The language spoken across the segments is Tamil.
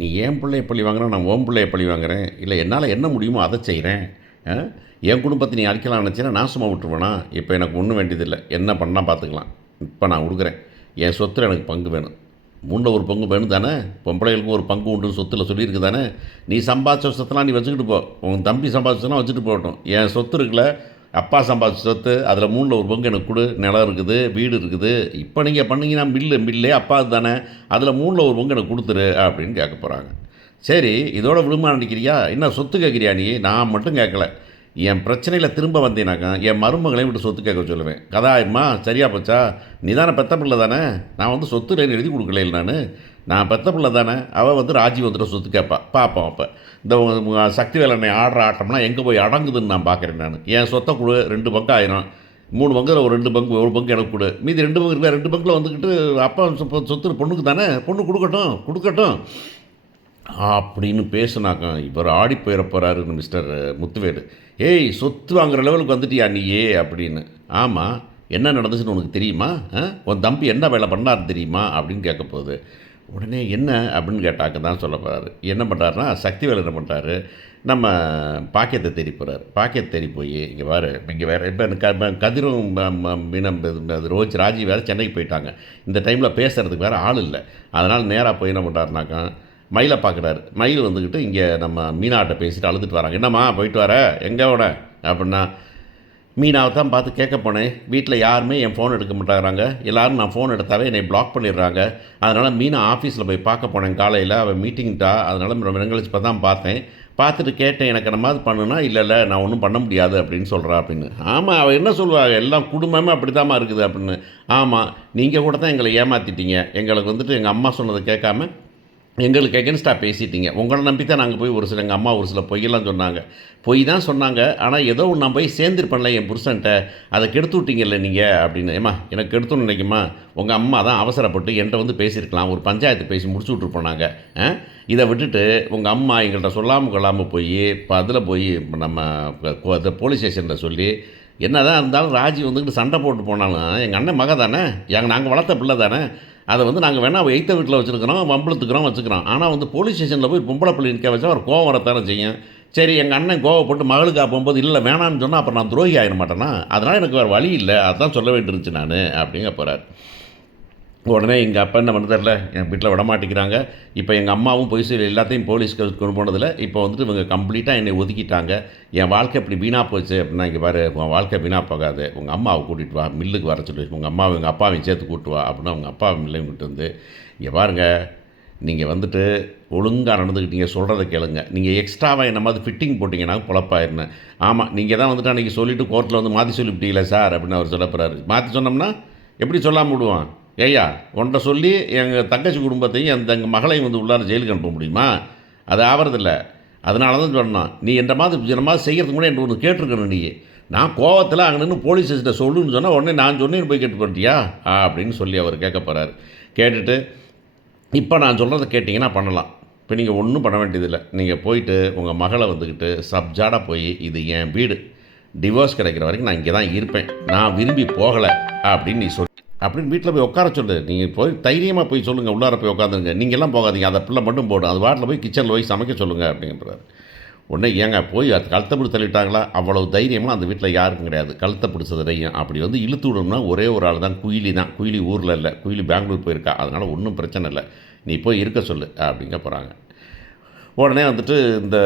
நீ ஏன் பிள்ளைய பழி வாங்குற, நான் உன் பிள்ளைய பழி வாங்குறேன். இல்லை என்னால் என்ன முடியுமோ அதை செய்கிறேன். அ என் குடும்பத்தை நீ அழிக்கலாம்னு நினச்சீன்னா நான் சும்மா விட்டுருவேனா? இப்போ எனக்கு ஒன்றும் வேண்டியதில்லை. என்ன பண்ணால் பார்த்துக்கலாம். இப்போ நான் கொடுக்குறேன். என் சொத்துல எனக்கு பங்கு வேணும். 3ல் ஒரு பங்கு வேணும் தானே? பொம்பளைகளுக்கும் ஒரு பங்கு உண்டுன்னு சொத்துல சொல்லியிருக்கு தானே? நீ சம்பாதிச்ச சொத்தெல்லாம் நீ வச்சுக்கிட்டு போ. உன் தம்பி சம்பாதிச்சதெல்லாம் வச்சுட்டு போகட்டும். என் சொத்து இருக்குல்ல, அப்பா சம்பாதிச்ச சொத்து, அதில் 3ல் ஒரு பங்கு எனக்கு கொடு. நிலம் இருக்குது, வீடு இருக்குது. இப்போ நீங்கள் பண்ணீங்கன்னா மில்லே அப்பாது தானே? அதில் 3ல் ஒரு பங்கு எனக்கு கொடுத்துரு அப்படின்னு கேட்க போகிறாங்க. சரி, இதோட விழுமா நினைக்கிறியா? என்ன சொத்து கேட்குறியா நீ? நான் மட்டும் கேட்கல. என் பிரச்சனையில் திரும்ப வந்தீனாக்கா என் மருமகளையும் விட்டு சொத்து கேட்க சொல்லுவேன். கதாயம்மா சரியா போச்சா? நீ தானே பெத்த பிள்ளை தானே? நான் வந்து சொத்து இல்லைன்னு எழுதி கொடுக்கல. நான் பெத்த பிள்ளை தானே? அவள் வந்து ராஜி வந்துட்டு சொத்து கேட்பா. பார்ப்போம். அப்போ இந்த சக்தி வேலனை ஆடுற ஆட்டம்னா எங்கே போய் அடங்குதுன்னு நான் பார்க்குறேன். என் சொத்தை கொடு, 2 பங்கு ஆயிரும். 3 பங்கில் ஒரு 2 பங்கு, ஒரு பங்கு எனக்கு கொடு. மீதி 2 பங்கு இருக்கா, 2 பங்கில் வந்துக்கிட்டு அப்பா சொத்து பொண்ணுக்கு தானே, பொண்ணு கொடுக்கட்டும் அப்படின்னு பேசுனாக்கா இவர் ஆடி போயிட போகிறாரு மிஸ்டர் முத்துவேலு. ஏய், சொத்து வாங்குற லெவலுக்கு வந்துட்டியா நீயே அப்படின்னு. ஆமாம், என்ன நடந்துச்சுன்னு உனக்கு தெரியுமா? உன் தம்பி என்ன வேலை பண்ணாருன்னு தெரியுமா அப்படின்னு கேட்க போகுது. உடனே என்ன அப்படின்னு கேட்டாக்க தான் சொல்ல போகிறாரு. என்ன பண்ணுறாருனா, சக்திவேலு என்ன பண்ணுறாரு, நம்ம பாக்கியத்தை தேடி போகிறார். பாக்கியத்தை தேடி போய் இங்கே வேறு இப்போ கதிரும் ரோஜ் ராஜி வேறு சென்னைக்கு போயிட்டாங்க. இந்த டைமில் பேசுகிறதுக்கு வேறு ஆள் இல்லை. அதனால் நேராக போய் என்ன பண்ணுறாருனாக்கா மயிலை பார்க்குறாரு. மயில் வந்துக்கிட்டு இங்கே நம்ம மீனாட்ட பேசிட்டு அழுதுட்டு வராங்க. என்னம்மா போயிட்டு வர, எங்கே விட அப்படின்னா, மீனாவை தான் பார்த்து கேட்க போனேன். வீட்டில் யாருமே என் ஃபோன் எடுக்க மாட்டேங்கிறாங்க. எல்லோரும் நான் ஃபோன் எடுத்தாவே என்னை பிளாக் பண்ணிடுறாங்க. அதனால் மீனா ஆஃபீஸில் போய் பார்க்க போனேன் காலையில். அவள் மீட்டிங்கிட்டா, அதனால் ரொம்ப நேரங்கழிச்சு இப்போ தான் பார்த்தேன். பார்த்துட்டு கேட்டேன், எனக்கு என்ன மாதிரி பண்ணுன்னா, இல்லை நான் ஒன்றும் பண்ண முடியாது அப்படின்னு சொல்கிறா அப்படின்னு. ஆமாம், அவள் என்ன சொல்லுவாங்க, எல்லாம் குடும்பமே அப்படி தாம்மா இருக்குது அப்படின்னு. ஆமாம், நீங்கள் கூட தான் எங்களை ஏமாற்றிட்டீங்க. எங்களுக்கு வந்துட்டு எங்கள் அம்மா சொன்னதை கேட்காம எங்களுக்கு எகென்ஸ்டாக பேசிட்டீங்க. உங்களை நம்பி தான் நாங்கள் போய் எங்கள் அம்மா ஒரு சில பொய்யெல்லாம் சொன்னாங்க. பொய் தான் சொன்னாங்க, ஆனால் ஏதோ ஒன்று நான் போய் சேர்ந்துருப்பேன்ல என் புருஷன்ட்ட, அதை கெடுத்து விட்டீங்கல்ல நீங்கள் அப்படின்னு. ஏம்மா, எனக்கு கெடுத்துன்னு நினைக்குமா? உங்கள் அம்மா தான் அவசரப்பட்டு என்கிட்ட வந்து பேசியிருக்கலாம். ஒரு பஞ்சாயத்து பேசி முடிச்சு விட்ருப்போம் நாங்கள். இதை விட்டுட்டு உங்கள் அம்மா எங்கள்கிட்ட சொல்லாமல் கொள்ளாமல் போய் இப்போ அதில் போய் நம்ம போலீஸ் ஸ்டேஷனில் சொல்லி என்ன தான் இருந்தாலும் ராஜி வந்துக்கிட்டு சண்டை போட்டு போனாலும் எங்கள் அண்ணன் மக தானே, நாங்கள் வளர்த்த பிள்ளை தானே. அதை வந்து நாங்கள் வேணால் எய்த்த வீட்டில் வச்சுருக்கிறோம், வச்சுக்கிறோம். ஆனால் வந்து போலீஸ் ஸ்டேஷனில் போய் பொம்பளை பிள்ளை நிற்க வச்சா அவர் கோவம் வரத்தானே செய்யும். சரி, எங்கள் அண்ணன் கோவப்பட்டு மகளுக்கு போகும்போது இல்லை வேணான்னு சொன்னால் அப்புறம் நான் துரோகி ஆகிட மாட்டேன்னா, அதனால் எனக்கு வேறு வழி இல்லை, அதுதான் சொல்ல வேண்டியிருந்துச்சு நான் அப்படிங்க போகிறார். உடனே எங்கள் அப்பா என்ன பண்ணுறதில்ல, என் வீட்டில் விட மாட்டேங்கிறாங்க. இப்போ எங்கள் அம்மாவும் போய் சொல்லி எல்லாத்தையும் போலீஸ்க்கு கொண்டு போனதில் இப்போ வந்துட்டு இவங்க கம்ப்ளீட்டாக என்னை ஒதுக்கிட்டாங்க. என் வாழ்க்கை இப்படி வீணாக போச்சு அப்படின்னா, இங்கே பாரு, உன் வாழ்க்கை வீணாக போகாது. உங்கள் அம்மாவை கூட்டிகிட்டு வா, மில்லுக்கு வர சொல்லி உங்கள் அம்மாவை எங்கள் அப்பாவையும் சேர்த்து கூப்பிட்டு வா அப்படின்னா அவங்க அப்பாவை மில்லையும் கூப்பிட்டு வந்து, இங்கே பாருங்கள், நீங்கள் வந்துட்டு ஒழுங்காக நடந்துக்கிட்டீங்க, சொல்கிறத கேளுங்க. நீங்கள் எக்ஸ்ட்ராவாக என்ன மாதிரி ஃபிட்டிங் போட்டிங்கன்னா பொழப்பாயிருந்தேன். ஆமாம், நீங்கள் தான் வந்துட்டு அன்றைக்கி சொல்லிவிட்டு கோர்ட்டில் வந்து மாற்றி சொல்லிவிட்டீங்களே சார் அப்படின்னு அவர் சொல்ல போகிறாரு. மாற்றி சொன்னோம்னா எப்படி சொல்லாமல் விடுவான்? ஏய்யா, உன்ட்ட சொல்லி எங்கள் தங்கச்சி குடும்பத்தையும் எங்கள் மகளையும் வந்து உள்ளார ஜெயிலுக்கு அனுப்ப முடியுமா? அது ஆகிறதில்ல. அதனால தான் சொன்னான், நீ என்ற மாதிரி செய்கிறதுக்கு முன்னாடி என்ற ஒன்று கேட்டிருக்கணும். நீ நான் கோவத்தில் அங்கே நின்று போலீஸ் ஸ்டேஷனை சொல்லுன்னு சொன்னால் உடனே நான் சொன்னேன்னு போய் கேட்டு பண்ணிட்டியா அப்படின்னு சொல்லி அவர் கேட்க போகிறார். கேட்டுட்டு இப்போ நான் சொல்கிறத கேட்டிங்கன்னா பண்ணலாம். இப்போ நீங்கள் ஒன்றும் பண்ண வேண்டியதில்லை. நீங்கள் போயிட்டு உங்கள் மகளை வந்துக்கிட்டு சப்ஜாடாக போய், இது என் வீடு, டிவோர்ஸ் கிடைக்கிற வரைக்கும் நான் இங்கே தான் இருப்பேன், நான் விரும்பி போகலை அப்படின்னு நீ சொல்லி அப்படின்னு வீட்டில் போய் உட்கார சொல்லு. நீங்கள் போய் தைரியமாக போய் சொல்லுங்கள், உள்ளார போய் உட்காந்துருங்க. நீங்கள்லாம் போகாதீங்க, அதை பிள்ளை மட்டும் போடும், அது வாட்டில் போய் கிச்சனில் போய் சமைக்க சொல்லுங்கள் அப்படின்றாரு. உடனே ஏங்க போய் அது கழுத்தை பிடிச்சி தள்ளிட்டாங்களா? அவ்வளோ தைரியமாக அந்த வீட்டில் யாருக்கும் கிடையாது. கழுத்தை பிடிச்ச தைரியம் அப்படி வந்து இழுத்து விடணும்னா ஒரே ஒரு ஆள் தான், குயிலி தான். குயிலி ஊரில் இல்லை, குயிலி பெங்களூர் போயிருக்கா. அதனால் ஒன்றும் பிரச்சனை இல்லை, நீ போய் இருக்க சொல்லு அப்படிங்க போகிறாங்க. உடனே வந்துட்டு இந்த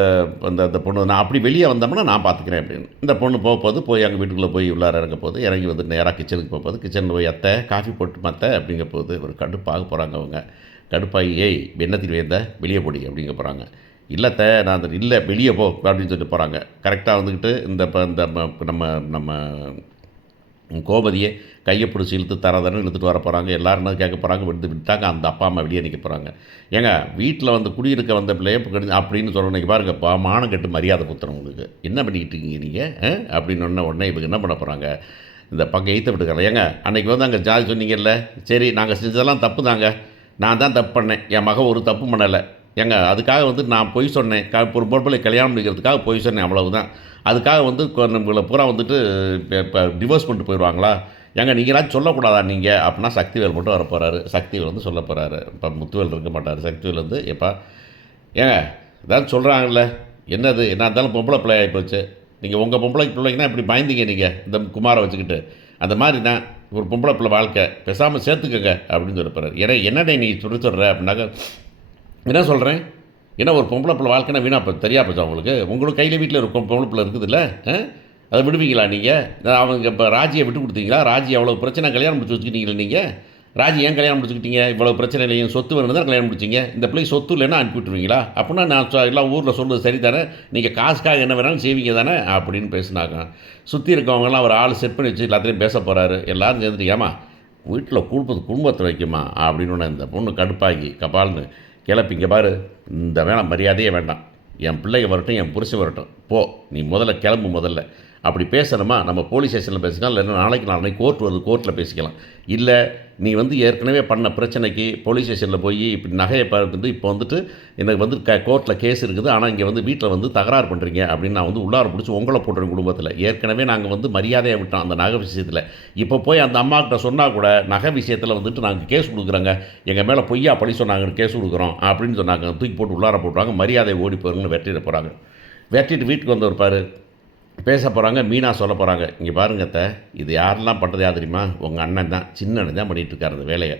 பொண்ணு, நான் அப்படி வெளியே வந்தோம்னா நான் பார்த்துக்கிறேன் அப்படின்னு. இந்த பொண்ணு போகும்போது போய் அங்கே வீட்டுக்குள்ளே போய் உள்ளார இறங்க போது, இறங்கி வந்து நேராக கிச்சனுக்கு போகும்போது, கிச்சனில் போய் அத்தை காஃபி போட்டு மற்ற அப்படிங்க போது ஒரு கடுப்பாக போகிறாங்க. அவங்க கடுப்பாகி, ஏய் என்னத்திட்டு வேந்த வெளியே போடி அப்படிங்க போகிறாங்க. இல்லைத்த நான் இல்லை வெளியே போ அப்படின்னு சொல்லிட்டு போகிறாங்க. கரெக்டாக வந்துக்கிட்டு இந்த நம்ம நம்ம கோபதியை கையை பிடிச்சி இழுத்து தரதானு இழுத்துட்டு வர போகிறாங்க. எல்லோரும் என்ன கேட்க போகிறாங்க, விட்டாங்க. அந்த அப்பா அம்மா வெளியே நிற்க போகிறாங்க. ஏங்க வீட்டில் வந்து குடியிருக்க வந்த பிள்ளைய அப்படின்னு சொல்கிறேன். பாருங்கப்பா, மானம் கட்டு மரியாதை புத்திரம் உங்களுக்கு, என்ன பண்ணிக்கிட்டு இருக்கீங்க நீங்கள் அப்படின்னு உடனே இவங்க என்ன பண்ண போகிறாங்க, இந்த பக்கம் எய்த்த விட்டுக்கிறேன். ஏங்க அன்றைக்கி வந்து அங்கே ஜாதி சொன்னீங்கல்ல, சரி நாங்கள் செஞ்சதெல்லாம் தப்பு தாங்க, நான் தான் தப்பு பண்ணேன், என் மகன் ஒரு தப்பு பண்ணலை. ஏங்க அதுக்காக வந்து நான் பொய் சொன்னேன், ஒரு பொறுப்பில் கல்யாணம் பண்ணிக்கிறதுக்காக பொய் சொன்னேன், அவ்வளவுதான். அதுக்காக வந்து உங்களை பூரா வந்துட்டு இப்போ டிவோர்ஸ் பண்ணிட்டு போயிடுவாங்களா? ஏங்க நீங்களாச்சும் சொல்லக்கூடாதா நீங்கள் அப்படின்னா சக்திவேல் மட்டும் வர போகிறாரு. சக்திவேல் வந்து சொல்ல போகிறாரு. இப்போ முத்துவேல் இருக்க மாட்டார். சக்திவேல் வந்து எப்போ ஏங்க ஏதாவது சொல்கிறாங்கல்ல, என்னது என்ன இருந்தாலும் பொம்பளை பிள்ளை ஆகி போச்சு. நீங்கள் உங்கள் பொம்பளை பிள்ளைங்கன்னா இப்படி பயந்தீங்க நீங்கள் இந்த குமாரை வச்சுக்கிட்டு. அந்த மாதிரி தான் ஒரு பொம்பளை பிள்ளை வாழ்க்கை பேசாமல் சேர்த்துக்கங்க அப்படின்னு சொல்லப்படுறாரு. ஏன்னா என்னடே நீ சொல்கிற அப்படின்னாக்க என்ன சொல்கிறேன், ஏன்னா ஒரு பொம்பளை பிள்ளை வாழ்க்கைனா வீணா தெரியா போச்சா உங்களுக்கு? உங்களுக்கு கையில் வீட்டில் ஒரு பொம்பளை பிள்ளை இருக்குதுல்ல, அதை விடுவீங்களா நீங்கள்? அவங்க இப்போ ராஜியை விட்டு கொடுத்தீங்களா? ராஜி அவ்வளோ பிரச்சனை கல்யாணம் முடிச்சு வச்சுக்கிட்டீங்களா நீங்கள்? ராஜி ஏன் கல்யாணம் முடிச்சுக்கிட்டீங்க? இவ்வளோ பிரச்சனை இல்லையும் சொத்து வேணும் தான் கல்யாணம் முடிச்சிங்க. இந்த பிள்ளை சொத்து இல்லைன்னா அனுப்பி விட்டுருவீங்களா? அப்படின்னா நான் எல்லாம் ஊரில் சொல்கிறது சரி தானே, நீங்கள் காசுக்காக என்ன வேணாலும் செய்வீங்க தானே அப்படின்னு பேசினாங்க. சுற்றி இருக்கவங்கலாம் ஒரு ஆள் செட் பண்ணி வச்சு எல்லாத்துலேயும் பேச போகிறாரு. எல்லோரும் சேர்ந்துட்டு ஏமா வீட்டில் குடும்பத்தை வைக்குமா அப்படின்னு இந்த பொண்ணு கடுப்பாகி கபால்னு கிளப்பிங்க பாரு, இந்த வேணாம் மரியாதையே வேண்டாம், என் பிள்ளைங்க வரட்டும் என் புருஷன் வரட்டும், போ நீ முதல்ல கிளம்பு முதல்ல. அப்படி பேசணுமா நம்ம போலீஸ் ஸ்டேஷனில் பேசிக்கலாம், இல்லைன்னா நாளைக்கு கோர்ட் வருது கோர்ட்டில் பேசிக்கலாம். இல்லை நீ ஏற்கனவே பண்ண பிரச்சனைக்கு போலீஸ் ஸ்டேஷனில் போய் இப்படி நகையை பார்த்துட்டு இப்போ எனக்கு கோர்ட்டில் கேஸ் இருக்குது, ஆனால் இங்கே வீட்டில் தகராறு பண்ணுறீங்க அப்படின்னு நான் உள்ளார பிடிச்சி உங்களை போட்டுறேன் குடும்பத்தில். ஏற்கனவே நாங்கள் மரியாதையாக விட்டோம் அந்த நகை விஷயத்தில். இப்போ போய் அந்த அம்மாக்கிட்ட சொன்னால் கூட நகை விஷயத்தில் நாங்கள் கேஸ் கொடுக்குறோங்க, எங்கள் மேலே பொய்யா பழி சொன்னாங்கன்னு கேஸ் கொடுக்குறோம் அப்படின்னு சொன்னாங்க. தூக்கி போட்டு உள்ளார போட்டுருவாங்க, மரியாதை ஓடி போயிருங்கன்னு வெட்டிட போகிறாங்க. வெட்டிட்டு வீட்டுக்கு வந்து இருப்பார், பேச போகிறாங்க. மீனா சொல்ல போகிறாங்க, இங்கே பாருங்க அத்தை, இது யாரெல்லாம் பண்ணுறது யார் தெரியுமா? உங்கள் அண்ணன் தான், சின்ன அண்ணன் தான் பண்ணிகிட்ருக்காரு அந்த வேலையை.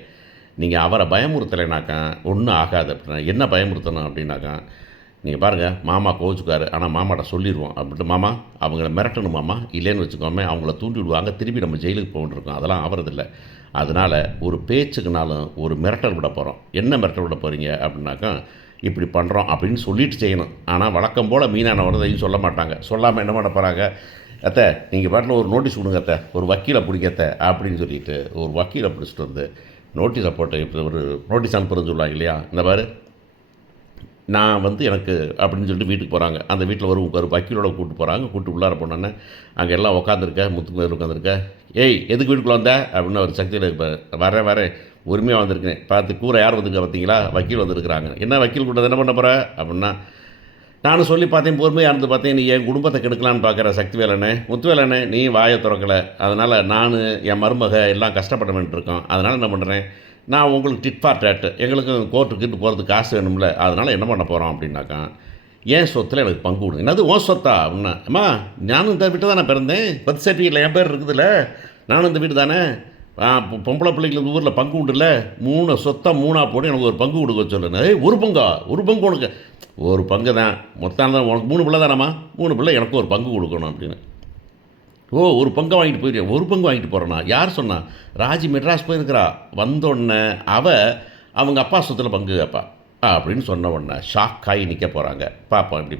நீங்கள் அவரை பயமுறுத்தலைனாக்கா ஒன்றும் ஆகாது. அப்படின்னா என்ன பயமுறுத்தணும் அப்படின்னாக்கா, நீங்கள் பாருங்கள் மாமா கோவிச்சுக்காரு, ஆனால் மாமாட்ட சொல்லிடுவோம் அப்படின்ட்டு, மாமா அவங்கள மிரட்டணும் மாமா, இல்லைன்னு வச்சுக்கோமே அவங்கள தூண்டி விடுவாங்க, திருப்பி நம்ம ஜெயிலுக்கு போகணுருக்கோம், அதெல்லாம் ஆகிறதில்ல. அதனால் ஒரு பேச்சுக்குனாலும் ஒரு மிரட்டல் விட போகிறோம். என்ன மிரட்டல் விட போகிறீங்க அப்படின்னாக்கா, இப்படி பண்ணுறோம் அப்படின்னு சொல்லிட்டு செய்யணும். ஆனால் வழக்கம் போல் மீனான வரதையும் சொல்ல மாட்டாங்க. சொல்லாமல் என்ன பண்ண போகிறாங்க, அத்தை நீங்கள் பாட்டில் ஒரு நோட்டீஸ் கொடுங்க அத்தை, ஒரு வக்கீலை பிடிக்கத்த அப்படின்னு சொல்லிட்டு ஒரு வக்கீலை பிடிச்சிட்டு வந்து நோட்டீஸை போட்டு இப்போ ஒரு நோட்டீஸ் அனுப்புறது சொல்லுவாங்க இல்லையா, இந்த மாதிரி நான் எனக்கு அப்படின்னு சொல்லிட்டு வீட்டுக்கு போகிறாங்க. அந்த வீட்டில் ஒரு வக்கீலோட கூப்பிட்டு போகிறாங்க. கூப்பிட்டு உள்ளார போனோன்னே அங்கே எல்லாம் உட்காந்துருக்க, முத்துக்குமார் உட்காந்துருக்க, ஏய் எதுக்கு வீட்டுக்குள்ளே வந்த அப்படின்னு அவர் சக்தியில் இருப்பார். வரேன் உரிமையாக வந்திருக்கேன், பார்த்து கூரை யார் வந்துருக்க பார்த்தீங்களா, வக்கீல் வந்துருக்குறாங்க. என்ன வக்கீல் கூட என்ன பண்ண போகிற அப்படின்னா, நானும் சொல்லி பார்த்தேன், பொறுமையாக இருந்து பார்த்தேன், நீ என் குடும்பத்தை கெடுக்கலான்னு பார்க்குற சக்திவேலண்ணே, முத்துவேலண்ணே நீ வாயை திறக்கலை, அதனால் நான் என் மருமக எல்லாம் கஷ்டப்பட வேண்டியிருக்கோம். அதனால் என்ன பண்ணுறேன், நான் உங்களுக்கு டிட் ஃபார் டேட்டு, எங்களுக்கு கோர்ட்டுக்கிட்டு போகிறதுக்கு காசு வேணும்ல, அதனால் என்ன பண்ண போகிறோம் அப்படின்னாக்கா, ஏன் சொத்தில் எனக்கு பங்கு விடுங்க. என்னது ஓ சொத்தா அப்படின்னா, அம்மா நானும் இந்த வீட்டு தானே பிறந்தேன், பர்த் சர்டிஃபிகேட்டில் என் பேர் இருக்குதுல்ல, நானும் இந்த வீடு தானே, பொம்பளை பிள்ளைங்களுக்கு ஊரில் பங்கு உண்டுல்ல, 3 சொத்தை 3 போட்டு எனக்கு ஒரு பங்கு கொடுக்க சொல்லுங்க. ஒரு பங்கு உனக்கு, ஒரு பங்கு தான் மொத்தம் தான், உனக்கு 3 பிள்ளை தானம்மா, 3 பிள்ளை எனக்கு ஒரு பங்கு கொடுக்கணும் அப்படின்னு. ஓ ஒரு பங்கை வாங்கிட்டு போயிடுறேன், ஒரு பங்கு வாங்கிட்டு போகிறேன்னா யார் சொன்னா, ராஜி மெட்ராஸ் போயிருக்கிறா, வந்தோடனே அவங்க அப்பா சொத்தில் பங்கு கேட்பா அப்படின்னு சொன்ன உடனே ஷாக் ஆகி நிற்க போகிறாங்க. பார்ப்போம் இப்படி